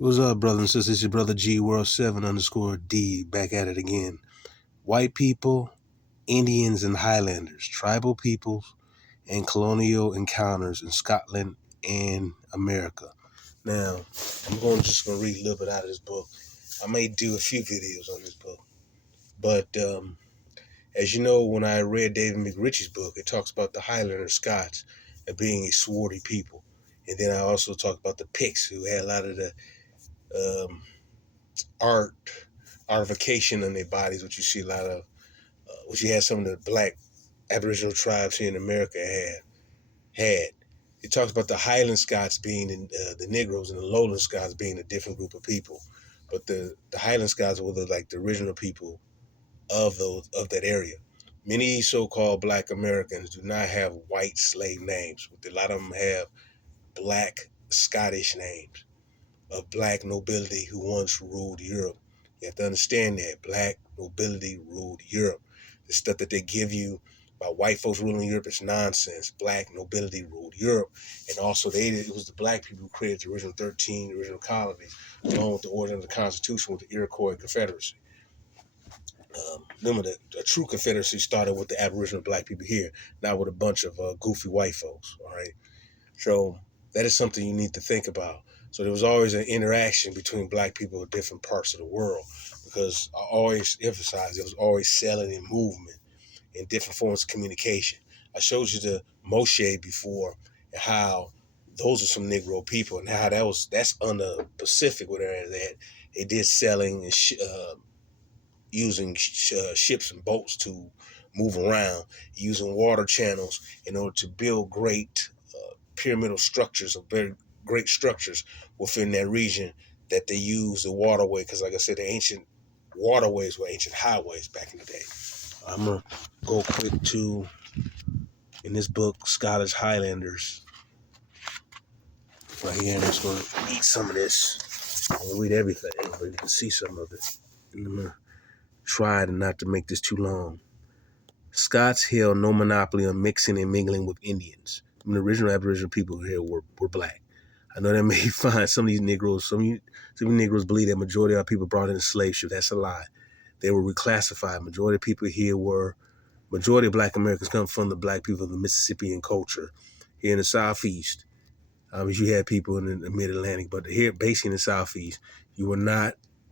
What's up, brothers and sisters? It's your brother G World 7_D back at it again. White people, Indians, and Highlanders, tribal peoples, and colonial encounters in Scotland and America. Now, just gonna read a little bit out of this book. I may do a few videos on this book, but as you know, when I read David McRitchie's book, it talks about the Highlander Scots as being a swarthy people, and then I also talk about the Picts, who had a lot of the um, artification on their bodies, which you see a lot of, which you had some of the black Aboriginal tribes here in America had. It talks about the Highland Scots being the Negroes and the Lowland Scots being a different group of people, but the Highland Scots were the original people of that area. Many so-called Black Americans do not have white slave names, but a lot of them have Black Scottish names of Black nobility who once ruled Europe. You have to understand that Black nobility ruled Europe. The stuff that they give you about white folks ruling Europe is nonsense. Black nobility ruled Europe, and also it was the Black people who created the original 13 original colonies, along with the origin of the Constitution with the Iroquois Confederacy. Remember, the true Confederacy started with the Aboriginal Black people here, not with a bunch of goofy white folks. All right, so that is something you need to think about. So there was always an interaction between Black people in different parts of the world, because I always emphasize there was always selling and movement in different forms of communication. I showed you the Moshe before, and how those are some Negro people, and how that's on the Pacific where they're at. They did selling and using ships and boats to move around, using water channels in order to build great pyramidal structures, or very great structures within that region, that they use the waterway, because like I said, the ancient waterways were ancient highways back in the day. I'm going to go quick to, in this book, Scottish Highlanders, right here. I'm just going to eat some of this. I'm going to read everything, but you can see some of it. And I'm going to try not to make this too long. Scots held no monopoly on mixing and mingling with Indians. I mean, the original Aboriginal people here were Black. I know that may find some of these Negroes, some of you Negroes believe that majority of our people brought in a slave ship. That's a lie. They were reclassified. Majority of people here majority of Black Americans come from the Black people of the Mississippian culture. Here in the Southeast, you had people in the Mid-Atlantic, but here, basically in the Southeast,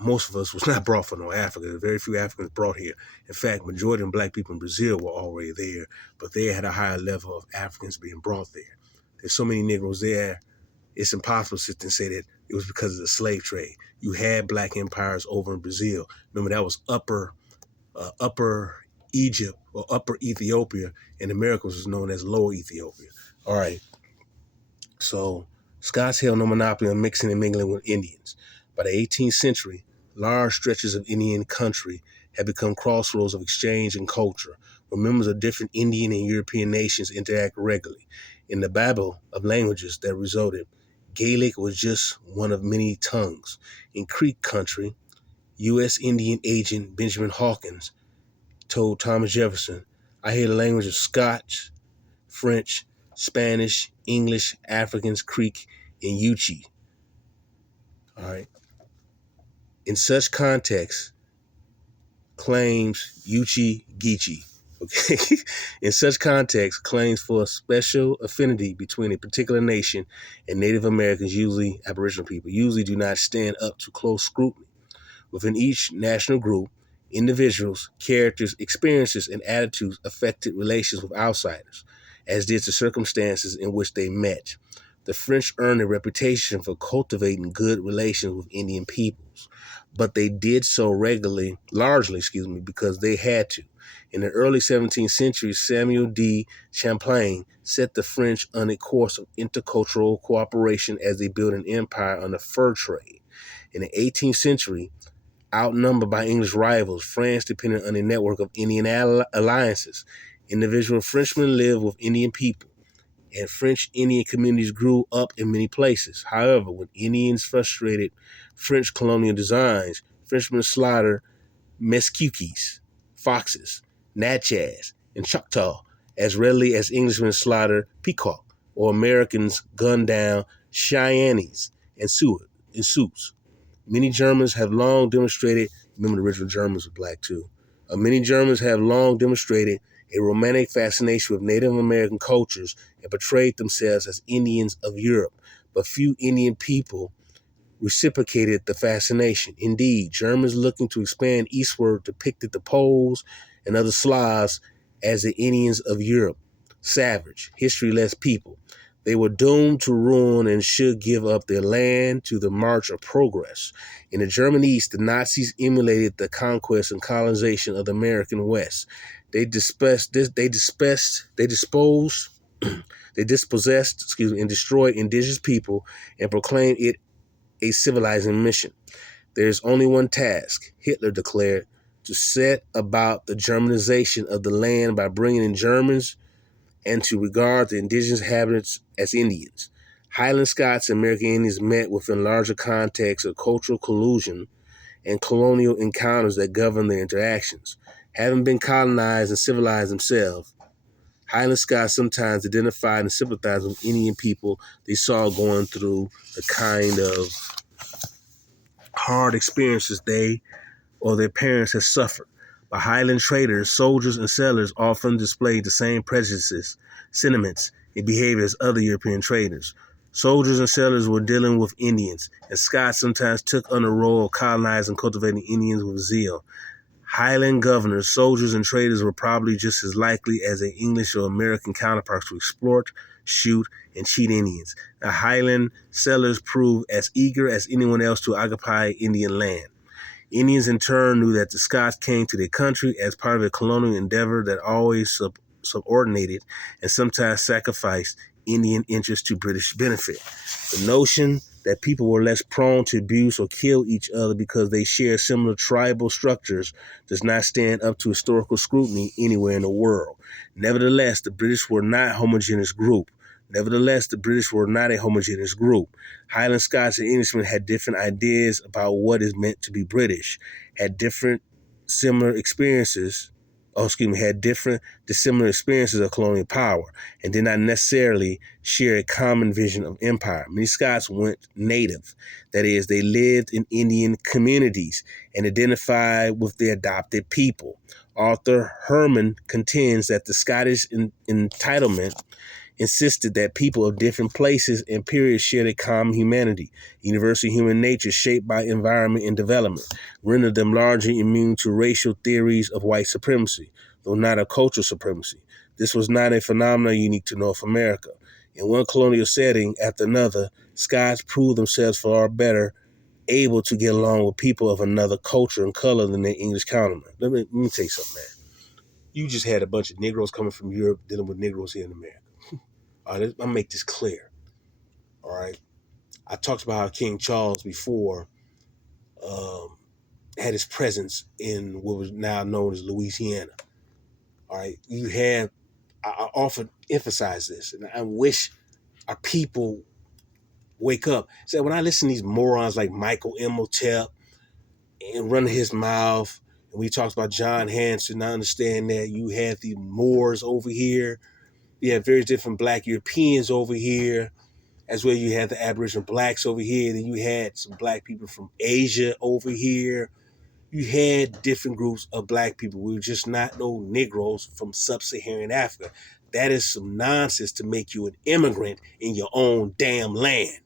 most of us was not brought from no Africa. Very few Africans brought here. In fact, majority of Black people in Brazil were already there, but they had a higher level of Africans being brought there. There's so many Negroes there, it's impossible to sit and say that it was because of the slave trade. You had Black empires over in Brazil. Remember, that was upper Egypt or upper Ethiopia, and America was known as lower Ethiopia. All right. So Scots held no monopoly on mixing and mingling with Indians. By the 18th century, large stretches of Indian country had become crossroads of exchange and culture, where members of different Indian and European nations interact regularly. In the babel of languages that resulted, Gaelic was just one of many tongues. In Creek country, U.S. Indian agent Benjamin Hawkins told Thomas Jefferson, "I hear the language of Scotch, French, Spanish, English, Africans, Creek, and Yuchi." All right. In such context, claims Yuchi Geechee. Okay. In such context, claims for a special affinity between a particular nation and Native Americans, usually Aboriginal people, usually do not stand up to close scrutiny. Within each national group, individuals, characters, experiences, and attitudes affected relations with outsiders, as did the circumstances in which they met. The French earned a reputation for cultivating good relations with Indian peoples, but they did so largely, because they had to. In the early 17th century, Samuel de Champlain set the French on a course of intercultural cooperation as they built an empire on the fur trade. In the 18th century, outnumbered by English rivals, France depended on a network of Indian alliances. Individual Frenchmen lived with Indian people, and French Indian communities grew up in many places. However, when Indians frustrated French colonial designs, Frenchmen slaughtered Mesquites, foxes, Natchez, and Choctaw as readily as Englishmen slaughtered peacock, or Americans gunned down Cheyennes and Sioux. in suits. Many Germans have long demonstrated, remember the original Germans were black too. Many Germans have long demonstrated a romantic fascination with Native American cultures and portrayed themselves as Indians of Europe. But few Indian people reciprocated the fascination. Indeed, Germans looking to expand eastward depicted the Poles and other Slavs as the Indians of Europe, savage, history-less people. They were doomed to ruin and should give up their land to the march of progress. In the German East, the Nazis emulated the conquest and colonization of the American West. They dispossessed, and destroyed indigenous people and proclaimed it a civilizing mission. There is only one task, Hitler declared, to set about the Germanization of the land by bringing in Germans and to regard the indigenous inhabitants as Indians. Highland Scots and American Indians met within larger contexts of cultural collusion and colonial encounters that governed their interactions. Having been colonized and civilized themselves, Highland Scots sometimes identified and sympathized with Indian people they saw going through the kind of hard experiences they or their parents had suffered. But Highland traders, soldiers, and settlers often displayed the same prejudices, sentiments, and behavior as other European traders. Soldiers and settlers were dealing with Indians, and Scots sometimes took on the role of colonizing and cultivating Indians with zeal. Highland governors, soldiers, and traders were probably just as likely as their English or American counterparts to exploit, shoot, and cheat Indians. The Highland settlers proved as eager as anyone else to occupy Indian land. Indians in turn knew that the Scots came to their country as part of a colonial endeavor that always subordinated and sometimes sacrificed Indian interests to British benefit. The notion that people were less prone to abuse or kill each other because they share similar tribal structures does not stand up to historical scrutiny anywhere in the world. Nevertheless, the British were not a homogeneous group. Highland Scots and Englishmen had different ideas about what is meant to be British, had different dissimilar experiences of colonial power, and did not necessarily share a common vision of empire. Many Scots went native. That is, they lived in Indian communities and identified with their adopted people. Arthur Herman contends that the Scottish entitlement insisted that people of different places and periods shared a common humanity, universal human nature shaped by environment and development, rendered them largely immune to racial theories of white supremacy, though not of cultural supremacy. This was not a phenomenon unique to North America. In one colonial setting after another, Scots proved themselves far better able to get along with people of another culture and color than their English counterparts. Let me tell you something, man. You just had a bunch of Negroes coming from Europe dealing with Negroes here in America. All right, I'll make this clear. All right. I talked about how King Charles before had his presence in what was now known as Louisiana. All right. I often emphasize this, and I wish our people wake up. So when I listen to these morons like Michael Imhotep and running his mouth, and we talked about John Hanson, I understand that you have the Moors over here. You have various different black Europeans over here, as well. You had the Aboriginal blacks over here. Then you had some black people from Asia over here. You had different groups of black people. We were just not no Negroes from sub-Saharan Africa. That is some nonsense to make you an immigrant in your own damn land.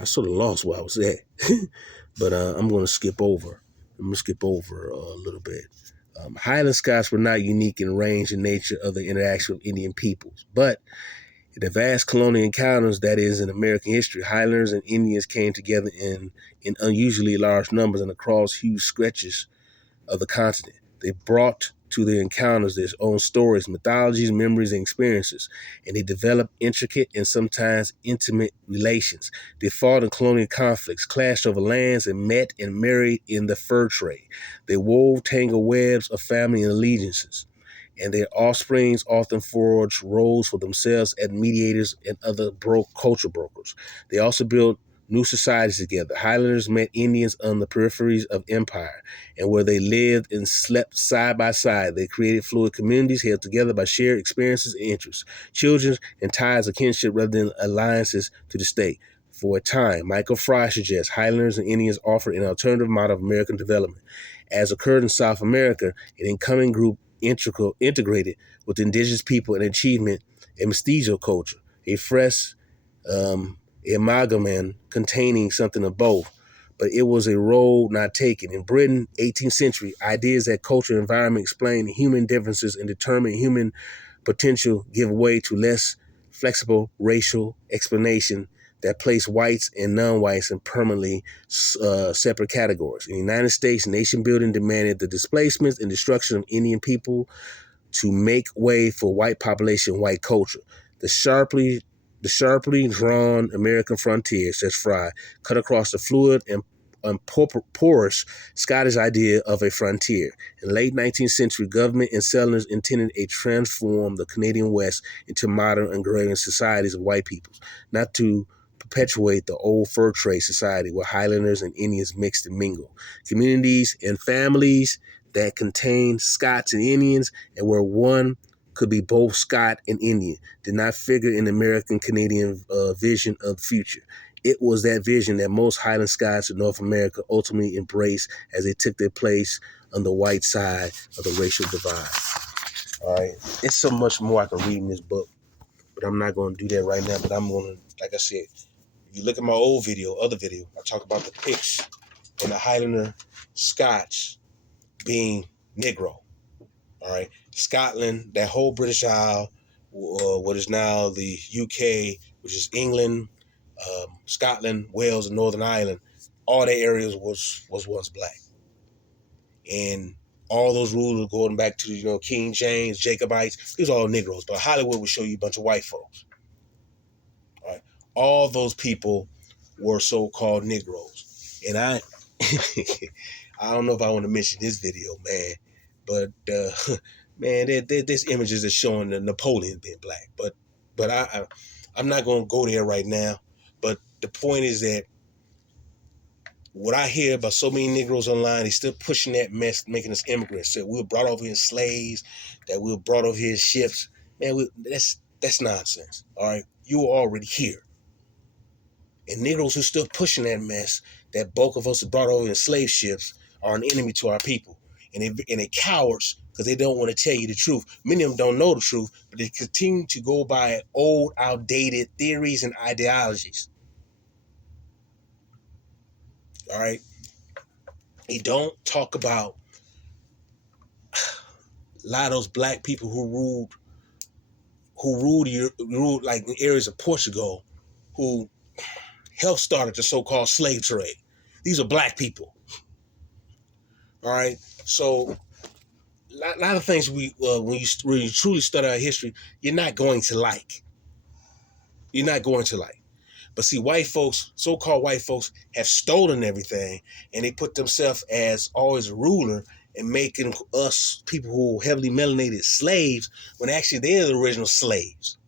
I sort of lost where I was at, but I'm going to skip over. a little bit. Highland Scots were not unique in range and nature of the interaction with Indian peoples, but in the vast colonial encounters that is in American history, Highlanders and Indians came together in unusually large numbers and across huge stretches of the continent. They brought to their encounters their own stories, mythologies, memories, and experiences, and they developed intricate and sometimes intimate relations. They fought in colonial conflicts, clashed over lands, and met and married in the fur trade. They wove tangled webs of family and allegiances, and their offsprings often forged roles for themselves as mediators and other culture brokers. They also built new societies together. Highlanders met Indians on the peripheries of empire, and where they lived and slept side by side, they created fluid communities held together by shared experiences and interests, children and ties of kinship rather than alliances to the state. For a time, Michael Fry suggests Highlanders and Indians offer an alternative model of American development. As occurred in South America, an incoming group integrated with indigenous people and achievement a mestizo culture, a fresh amalgamation containing something of both. But it was a road not taken. In Britain, 18th century, ideas that culture and environment explain human differences and determine human potential give way to less flexible racial explanation that place whites and non-whites in permanently separate categories. In the United States, nation building demanded the displacement and destruction of Indian people to make way for white population, white culture. The sharply drawn American frontier, says Fry, cut across the fluid and porous Scottish idea of a frontier. In the late 19th century, government and settlers intended to transform the Canadian West into modern agrarian societies of white peoples, not to perpetuate the old fur trade society where Highlanders and Indians mixed and mingled. Communities and families that contained Scots and Indians and where one could be both Scot and Indian did not figure in the American Canadian vision of the future. It was that vision that most Highland Scots in North America ultimately embraced as they took their place on the white side of the racial divide. All right. It's so much more I can read in this book, but I'm not going to do that right now. But I'm going to, like I said, if you look at my old video, other video, I talk about the Picts and the Highlander Scots being Negro. All right. Scotland, that whole British Isle, what is now the UK, which is England, Scotland, Wales, and Northern Ireland, all their areas was once black. And all those rulers going back to, King James, Jacobites, these are all Negroes. But Hollywood would show you a bunch of white folks. All right. All those people were so-called Negroes. And I don't know if I want to mention this video, man, but man, there's images that showing Napoleon being black, but I'm not going to go there right now. But the point is that what I hear about so many Negroes online, they're still pushing that mess, making us immigrants. So we were brought over here as slaves, that we were brought over here as ships. Man, that's nonsense. All right, you were already here. And Negroes who still pushing that mess, that bulk of us are brought over in slave ships, are an enemy to our people. And they cowards because they don't want to tell you the truth. Many of them don't know the truth, but they continue to go by old, outdated theories and ideologies. All right? They don't talk about a lot of those black people who ruled like in areas of Portugal, who helped started the so-called slave trade. These are black people. All right? So a lot of things when you truly study our history, you're not going to like. You're not going to like. But see, white folks, so-called white folks, have stolen everything, and they put themselves as always a ruler and making us people who are heavily melanated slaves when actually they're the original slaves.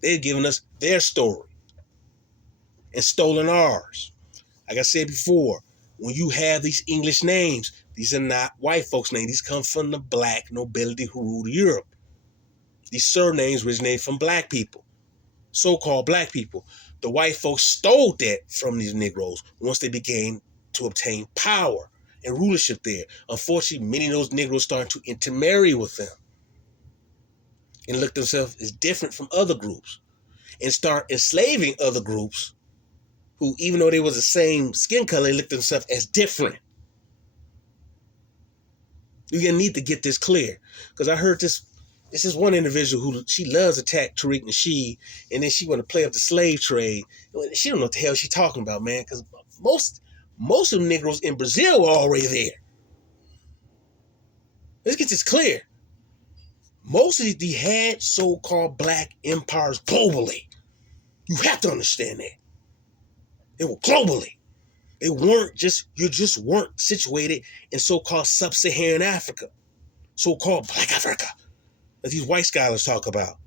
They're giving us their story and stolen ours. Like I said before, when you have these English names, these are not white folks' names. These come from the black nobility who ruled Europe. These surnames originated from black people, so-called black people. The white folks stole that from these Negroes once they began to obtain power and rulership there. Unfortunately, many of those Negroes started to intermarry with them and look themselves as different from other groups and start enslaving other groups who, even though they was the same skin color, they looked themselves as different. You're going to need to get this clear, because I heard this is one individual who she loves to attack Tariq Nasheed, and then she want to play up the slave trade. She don't know what the hell she's talking about, man, because most of the Negroes in Brazil were already there. Let's get this clear. Most of the had so-called black empires globally. You have to understand that. They were globally. They weren't you just weren't situated in so-called sub-Saharan Africa, so-called Black Africa, that these white scholars talk about.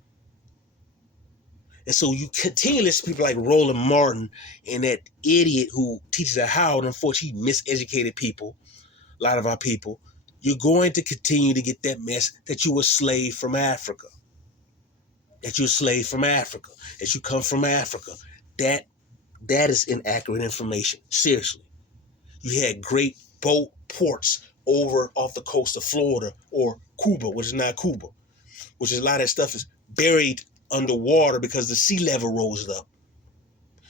And so you continue to listen to people like Roland Martin and that idiot who teaches at Howard, unfortunately, miseducated people, a lot of our people. You're going to continue to get that mess that you were slave from Africa. That you're a slave from Africa. That you come from Africa. That is inaccurate information. Seriously. You had great boat ports over off the coast of Florida or Cuba, which is not Cuba, which is a lot of that stuff is buried underwater because the sea level rose up.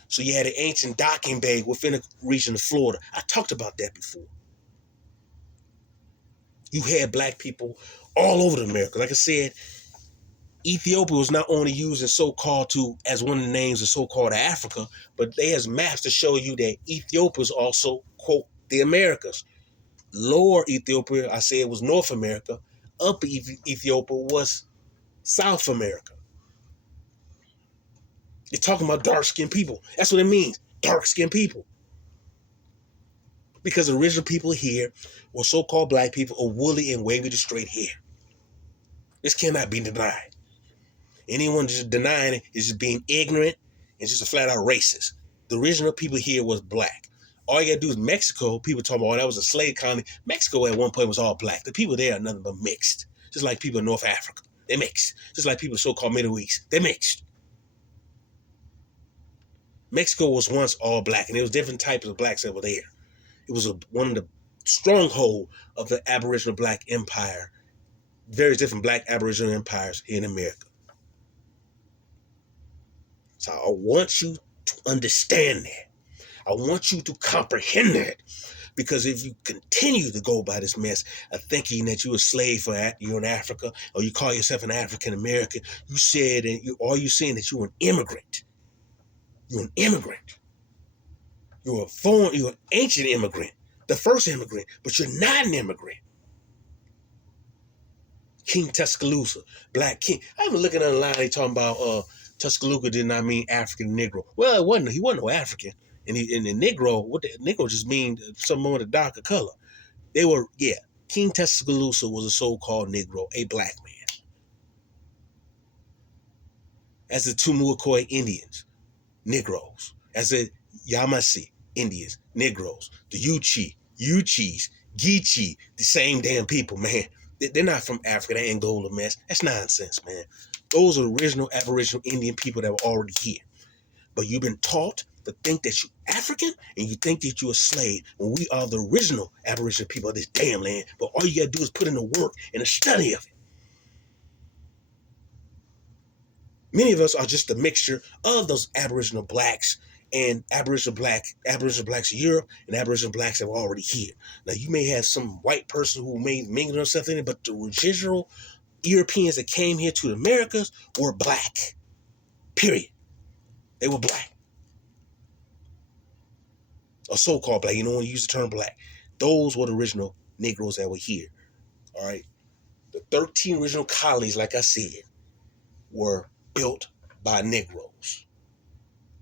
So you had an ancient docking bay within a region of Florida. I talked about that before. You had black people all over the America. Like I said, Ethiopia was not only used as so-called as one of the names of so-called Africa, but they has maps to show you that Ethiopia is also, quote, the Americas. Lower Ethiopia, I say it was North America. Upper Ethiopia was South America. You're talking about dark-skinned people. That's what it means, dark-skinned people. Because the original people here were so-called black people or woolly and wavy to straight hair. This cannot be denied. Anyone just denying it is just being ignorant and just a flat-out racist. The original people here was black. All you gotta do is Mexico, people talk about, oh, that was a slave colony. Mexico at one point was all black. The people there are nothing but mixed. Just like people in North Africa. They're mixed. Just like people in so-called Middle East. They're mixed. Mexico was once all black, and there was different types of blacks that were there. It was one of the stronghold of the Aboriginal Black Empire. Various different black Aboriginal empires here in America. So I want you to understand that. I want you to comprehend that. Because if you continue to go by this mess of thinking that you're a slave you're in Africa, or you call yourself an African American, you said, and all you're saying that you're an immigrant. You're an immigrant. You're an ancient immigrant, the first immigrant, but you're not an immigrant. King Tuscaloosa, Black King. I've been looking online, they talking about Tuscaloosa did not mean African Negro. Well, he wasn't no African. And the Negro, what the Negro just mean someone with a darker color. King Tuscaloosa was a so-called Negro, a black man. As the Tumuakoi Indians, Negroes. As the Yamasee Indians, Negroes. The Uchis, Geechee, the same damn people, man. They're not from Africa, they Angola, man. That's nonsense, man. Those are original Aboriginal Indian people that were already here. But you've been taught to think that you're African and you think that you're a slave when we are the original Aboriginal people of this damn land. But all you gotta do is put in the work and the study of it. Many of us are just a mixture of those Aboriginal blacks and Aboriginal blacks of Europe and Aboriginal blacks that were already here. Now, you may have some white person who may mingle themselves in it, but the residual Europeans that came here to the Americas were black. Period. They were black. Or so-called black. You don't want to use the term black. Those were the original Negroes that were here. All right. The 13 original colonies, like I said, were built by Negroes.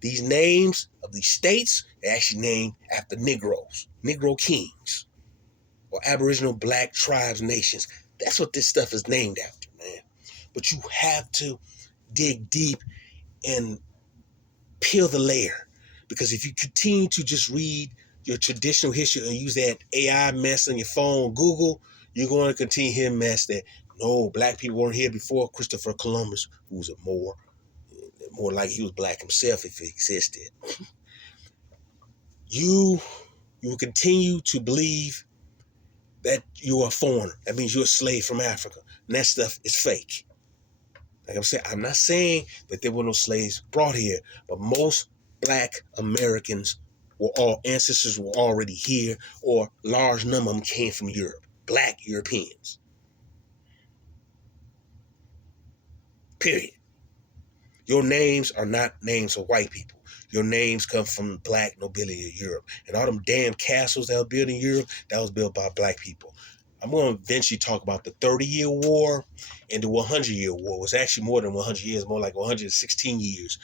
These names of these states are actually named after Negroes, Negro kings, or Aboriginal black tribes, nations. That's what this stuff is named after, man. But you have to dig deep and peel the layer. Because if you continue to just read your traditional history and use that AI mess on your phone, Google, you're going to continue hearing mess that, no, black people weren't here before Christopher Columbus, who was more like he was black himself if he existed. You will continue to believe that you're a foreigner. That means you're a slave from Africa. And that stuff is fake. Like I'm saying, I'm not saying that there were no slaves brought here, but most black Americans ancestors were already here, or large number of them came from Europe. Black Europeans. Period. Your names are not names of white people. Your names come from black nobility of Europe. And all them damn castles that were built in Europe, that was built by black people. I'm going to eventually talk about the 30-year war and the 100-year war. It was actually more than 100 years, more like 116 years.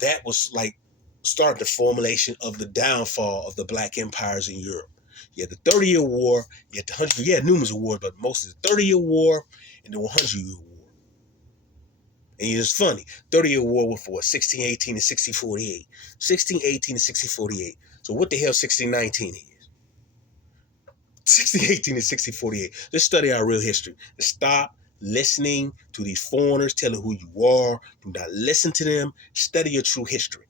That was like start the formulation of the downfall of the black empires in Europe. You had the 30-year war, you had the 100-year, you had numerous wars, but most of the 30-year war and the 100-year war. And it's funny. 30-Year War was for 1618 to 1648. 1618 to 1648. So what the hell 1619 is? 1618 to 1648. Let's study our real history. Stop listening to these foreigners telling who you are. Do not listen to them. Study your true history.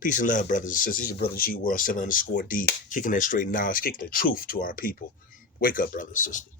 Peace and love, brothers and sisters. This is your brother G World 7_D, kicking that straight knowledge, kicking the truth to our people. Wake up, brothers and sisters.